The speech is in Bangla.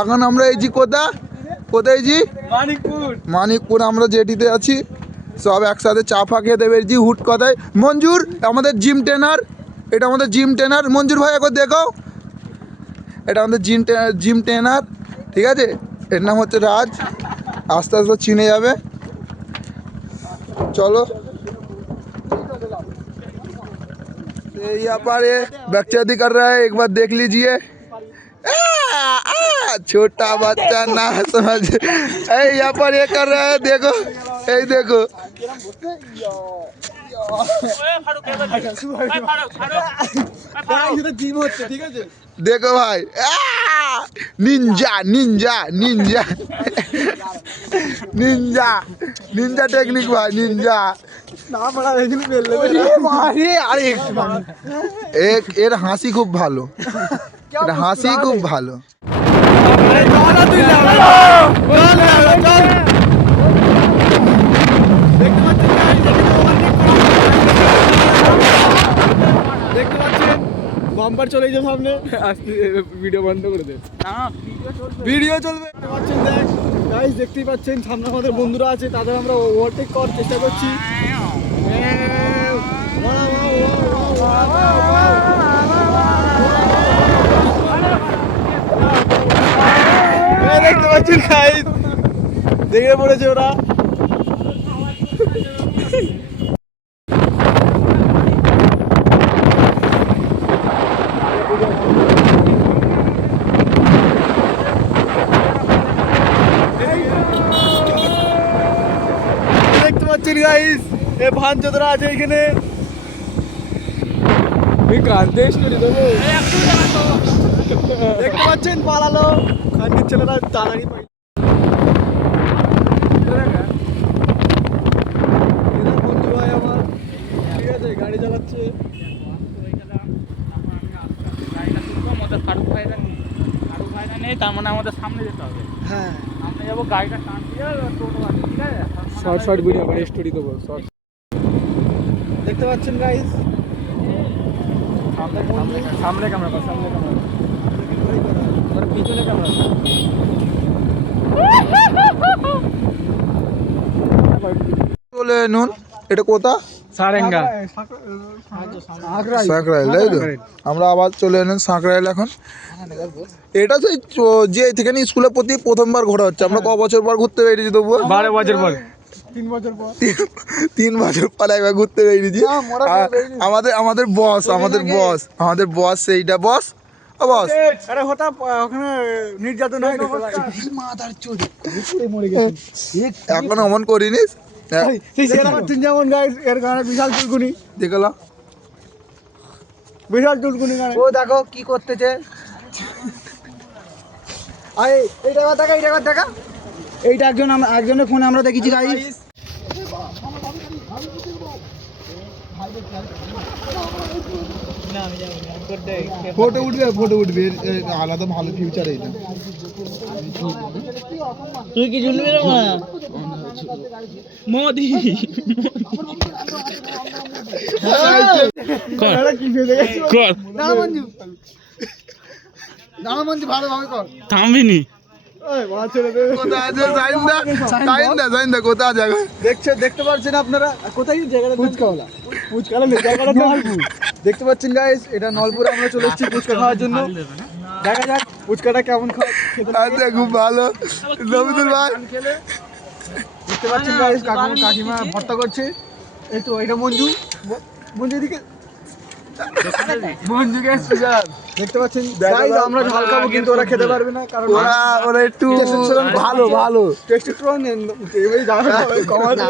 এখন আমরা এই জি কোথায় জি মানিকপুর আমরা জেটিতে আছি। সব একসাথে চা ফা খেয়ে দেবে জি। হুট কথায় মঞ্জুর আমাদের জিম ট্রেনার, এটা আমাদের জিম ট্রেনার। মঞ্জুর ভাই একবার দেখো, এটা আমাদের জিম ট্রেনার, ঠিক আছে। এর নাম হচ্ছে রাজ, আস্তে আস্তে চিনে যাবে। चलो यहाँ पर ये बच्चादी कर रहा है, एक बार देख लीजिए। छोटा बच्चा ना समझ यहाँ पर ये कर रहा है, देखो ये देखो। देखो भाई Ninja Ninja Ninja Ninja Ninja technique भाई, निंजा एक এর হাসি খুব ভালো, এটা হাসি খুব ভালো। দেখতে পাচ্ছেন বাম্পার চলে যাবে সামনে, ভিডিও বন্ধ করে দে। ভিডিও চলবে। দেখতে পাচ্ছেন, দেখ গাইস, দেখতেই পাচ্ছেন সামনে আমাদের বন্ধুরা আছে, তাদের আমরা ওভারটেক করার চেষ্টা করছি। দেখতে পাচ্ছেন গাইস, দেখে পড়েছে ওরা। দেখতে পাচ্ছেন গাইস, এ ভান যতরা আছে এখানে দেখতে পাচ্ছেন পালালো খান্ডির ছেলেরা তাড়াতাড়ি পাই। বন্ধু ভাই আমার, ঠিক আছে, গাড়ি চালাচ্ছে। ফারুক ভাইরা নেই, তার মানে আমাদের সামনে যেতে হবে। হ্যাঁ, আমরা যাবো, গাড়িটা টান দিয়ে টোটো আছে, ঠিক আছে। শর্ট ভিডিও করে স্টোরি দেবো। দেখতে পাচ্ছেন গাইস, সামনে ক্যামেরা, সামনে ক্যামেরা, পিছনে ক্যামেরা। চলে নুন, এটা কোথা? সারেঙ্গা, সাঁকরাইল, তাই তো। আমরা আবার চলে এলেন সাঁকরাইল। এখন এটা সেই যে থেকে স্কুলে প্রথমবার ঘোরা হচ্ছে। আমরা ক বছর পর ঘুরতে বেরিয়েছি তবু? 12 বছর পর, 3 বছর পর, 3 বছর পর একবার ঘুরতে বেরিয়েছি। আমাদের বস সেইটা বস বস। আরে হঠাৎ ওখানে নির্যাতন হয়, এখন অমন করিনিস। যেমন গাইস, এর গানে বিশাল চুলকুনি দেখলাম, বিশাল চুলকুনি গানে। ও দেখো কি করতেছে। আরে এইটা দেখা, এইটা দেখা, এইটা একজনের ফোনে আমরা দেখেছি গাইস। ফটো উঠবে আলাদা, ভালো ফিউচার এইটা। তুই কি ঝুলবি রে মা? মোদি কর না মঞ্জু, ভালোভাবে কর, থামবিনি। দেখতে পাচ্ছেন আপনারা কোথায় জায়গাটা? ফুচকাওয়ালা। দেখতে পাচ্ছেন গাইস, এটা নলপুরে আমরা চলে এসেছি ফুচকা খাওয়ার জন্য। দেখা যাক ফুচকাটা কেমন খাওয়া। খুব ভালো রবিদুল ভাই। দেখতে পাচ্ছেন গাইস, কাকিমা ভর্তা করছে। এই তো এটা মঞ্জু দিকে দেখতে পাচ্ছেন গাইস, আমরা ঝাল খাবো কিন্তু ওরা খেতে পারবে না, কারণ ওরা একটু ভালো টেস্টোস্টেরন কমাতে